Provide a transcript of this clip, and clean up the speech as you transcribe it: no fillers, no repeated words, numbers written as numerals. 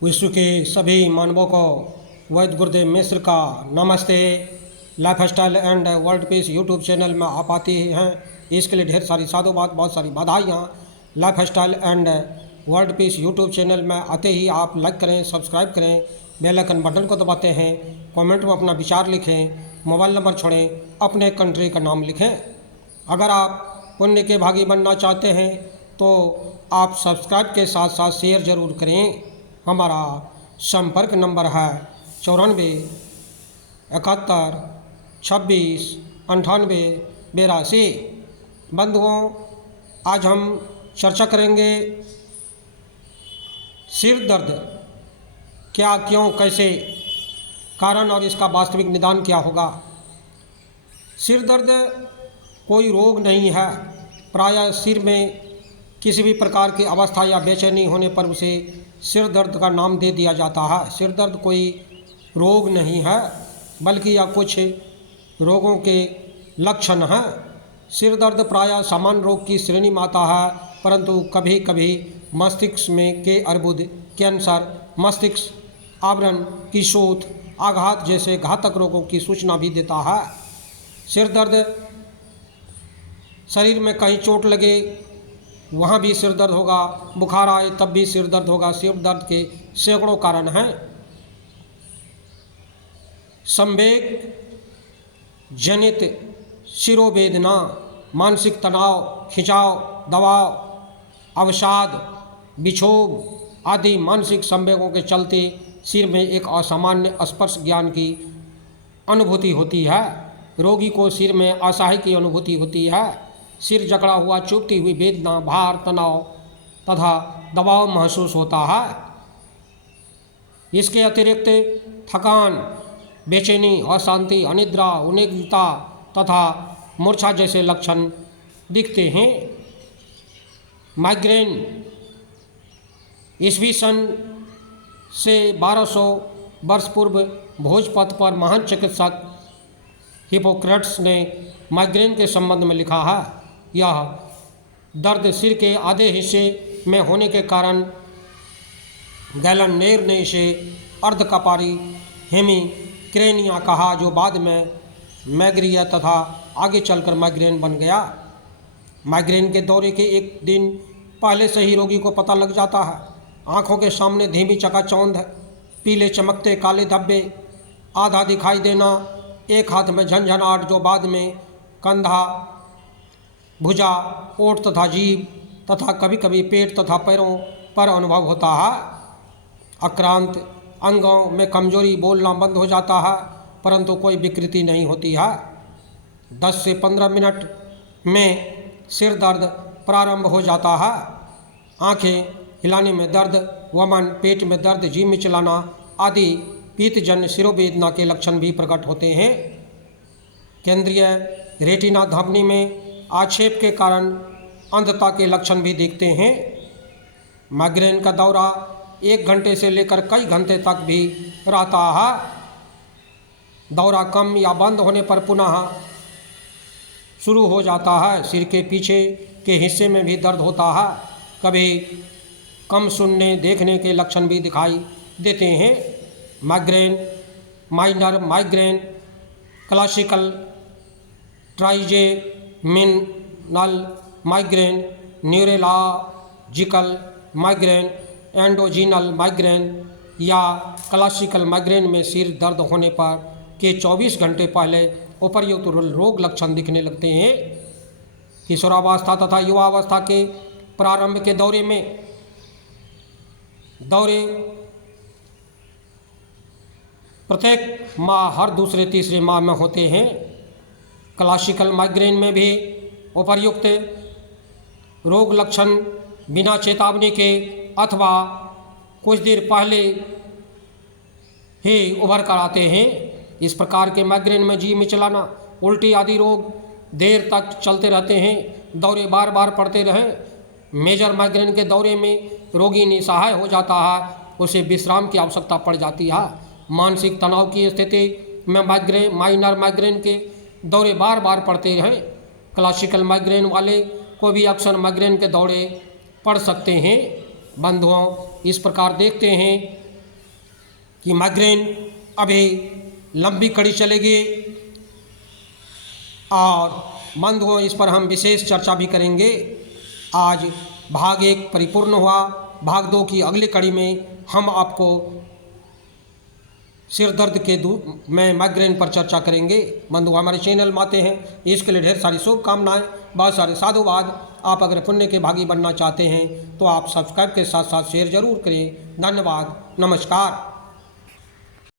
विश्व के सभी मानवों को वैद्य गुरुदेव मिश्र का नमस्ते। Life style and world peace YouTube channel में आप आते हैं, इसके लिए ढेर सारी साधुवाद, बहुत सारी बधाइयाँ। Life style and world peace YouTube channel में आते ही आप लाइक करें, सब्सक्राइब करें, बेल आइकन बटन को दबाते हैं, कमेंट में अपना विचार लिखें, मोबाइल नंबर छोड़ें, अपने कंट्री का नाम लिखें। अगर आप पुण्य के भागी बनना चाहते हैं तो आप सब्सक्राइब के साथ साथ शेयर ज़रूर करें। हमारा संपर्क नंबर है 94 71 26 98 82। बंधुओं, आज हम चर्चा करेंगे सिर दर्द क्या, क्यों, कैसे, कारण और इसका वास्तविक निदान क्या होगा। सिर दर्द कोई रोग नहीं है। प्रायः सिर में किसी भी प्रकार की अवस्था या बेचैनी होने पर उसे सिर दर्द का नाम दे दिया जाता है। सिर दर्द कोई रोग नहीं है, बल्कि यह कुछ रोगों के लक्षण हैं। सिर दर्द प्रायः सामान्य रोग की श्रेणी में आता है, परंतु कभी कभी मस्तिष्क में के अर्बुद, कैंसर, मस्तिष्क आवरण की शोथ, आघात जैसे घातक रोगों की सूचना भी देता है। सिर दर्द शरीर में कहीं चोट लगे वहाँ भी सिर दर्द होगा, बुखार आए तब भी सिर दर्द होगा। सिर दर्द के सैकड़ों कारण हैं। संवेग जनित शिरोवेदना, मानसिक तनाव, खिंचाव, दबाव, अवसाद, विक्षोभ आदि मानसिक संवेगों के चलते सिर में एक असामान्य स्पर्श ज्ञान की अनुभूति होती है। रोगी को सिर में असह्य की अनुभूति होती है। सिर जकड़ा हुआ, चुभती हुई वेदना, भार, तनाव तथा दबाव महसूस होता है। इसके अतिरिक्त थकान, बेचैनी, अशांति, अनिद्रा, उन्निग्नता तथा मूर्छा जैसे लक्षण दिखते हैं। माइग्रेन ईस्वी सन से 1200 वर्ष पूर्व भोजपथ पर महान चिकित्सक हिपोक्रेट्स ने माइग्रेन के संबंध में लिखा है। यह दर्द सिर के आधे हिस्से में होने के कारण गैलन नेर ने इसे अर्धकपारी हेमिक्रेनिया कहा, जो बाद में मैग्रिया तथा आगे चलकर माइग्रेन बन गया। माइग्रेन के दौरे के एक दिन पहले से ही रोगी को पता लग जाता है। आँखों के सामने धीमी चकाचौंध, पीले चमकते काले धब्बे, आधा दिखाई देना, एक हाथ में झंझनाहट जो बाद में कंधा, भुजा, ओठ तथा जीभ तथा कभी कभी पेट तथा पैरों पर अनुभव होता है। आक्रांत अंगों में कमजोरी, बोलना बंद हो जाता है, परंतु कोई विकृति नहीं होती है। 10 से 15 मिनट में सिर दर्द प्रारंभ हो जाता है। आंखें हिलाने में दर्द, वमन, पेट में दर्द, जीभ मिचलाना आदि पीतजन्य सिरोवेदना के लक्षण भी प्रकट होते हैं। केंद्रीय रेटिना धमनी में आक्षेप के कारण अंधता के लक्षण भी दिखते हैं। माइग्रेन का दौरा 1 घंटे से लेकर कई घंटे तक भी रहता है। दौरा कम या बंद होने पर पुनः शुरू हो जाता है। सिर के पीछे के हिस्से में भी दर्द होता है। कभी कम सुनने, देखने के लक्षण भी दिखाई देते हैं। Migraine, minor migraine, classical trigeminal migraine, neurological migraine, endogenal migraine या क्लासिकल माइग्रेन में सिर दर्द होने पर के 24 घंटे पहले उपर्युक्त रोग लक्षण दिखने लगते हैं। किशोरावस्था तथा युवावस्था के प्रारंभ के दौरे प्रत्येक माह हर दूसरे तीसरे माह में होते हैं। क्लासिकल माइग्रेन में भी उपर्युक्त रोग लक्षण बिना चेतावनी के अथवा कुछ देर पहले ही उभर कर आते हैं। इस प्रकार के माइग्रेन में जीभ मिचलाना, उल्टी आदि रोग देर तक चलते रहते हैं। दौरे बार बार पड़ते रहें। मेजर माइग्रेन के दौरे में रोगी निसहाय हो जाता है, उसे विश्राम की आवश्यकता पड़ जाती है। मानसिक तनाव की स्थिति में माइनर माइग्रेन के दौरे बार बार पड़ते रहें। क्लासिकल माइग्रेन वाले को भी अक्सर माइग्रेन के दौरे पड़ सकते हैं। बंधुओं, इस प्रकार देखते हैं कि माइग्रेन अभी लंबी कड़ी चलेगी और बंधुओं इस पर हम विशेष चर्चा भी करेंगे। आज भाग 1 परिपूर्ण हुआ। भाग 2 की अगली कड़ी में हम आपको सिर दर्द के में माइग्रेन पर चर्चा करेंगे। बंधु हमारे चैनल में आते हैं, इसके लिए ढेर सारी शुभकामनाएं, बहुत सारे साधुवाद। आप अगर पुण्य के भागी बनना चाहते हैं तो आप सब्सक्राइब के साथ साथ शेयर जरूर करें। धन्यवाद, नमस्कार।